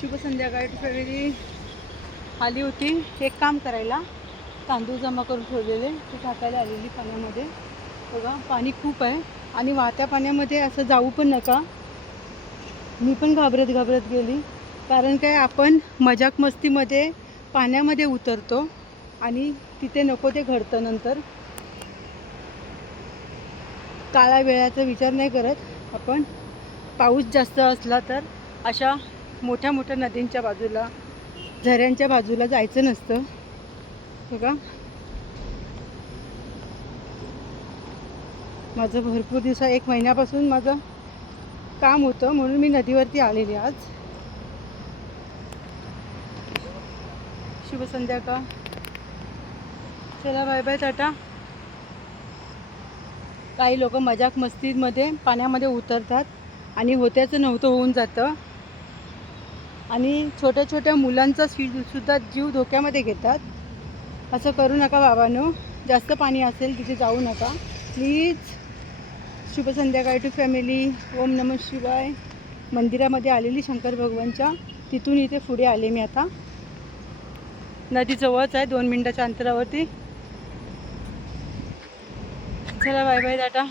शुभ संध्याकाळ फॅमिली आली होती. एक काम करायला. तांदूळ जमा करून ठेवलेले. ते टाकायला आलेली पाण्यामध्ये. बघा पाणी खूप आहे. आणि वाहत्या पाण्यामध्ये असं जाऊ पण नका. मी पण घाबरत घाबरत गेली. कारण काय आपण मजाक मस्तीमध्ये पाण्यामध्ये उतरतो. आणि तिथे नको ते घडतं नंतर. काळा वेळाचा विचार नाही करत आपण. पाऊस जास्त असला तर अशा मोठ्या मोठ्या नदींच्या बाजूला झऱ्यांच्या बाजूला जायचं नसतं. बघा. माझं भरपूर दिवसा एक महिन्यापासून माझं काम होतं म्हणून मी नदीवरती आलेली आज. शुभ संध्याकाळ चला बाय बाय टाटा. काही लोक मजाक मस्तीमध्ये पाण्यामध्ये उतरतात आणि होत्याचं नव्हतं होऊन जातं. आणि छोट्या छोट्या मुलांचा सुद्धा जीव धोक्यामध्ये घेतात. असं करू नका बाबांनो. जास्त पाणी असेल तिथे जाऊ नका. प्लीज शुभ संध्याकाळ टू फॅमिली ओम नम शिवाय. मंदिरामध्ये आलेली शंकर भगवानच्या. तिथून इथे पुढे आले मी आता. नदी जवळच आहे दोन मिनटाच्या अंतरावरती. चला बाय बाय टाटा.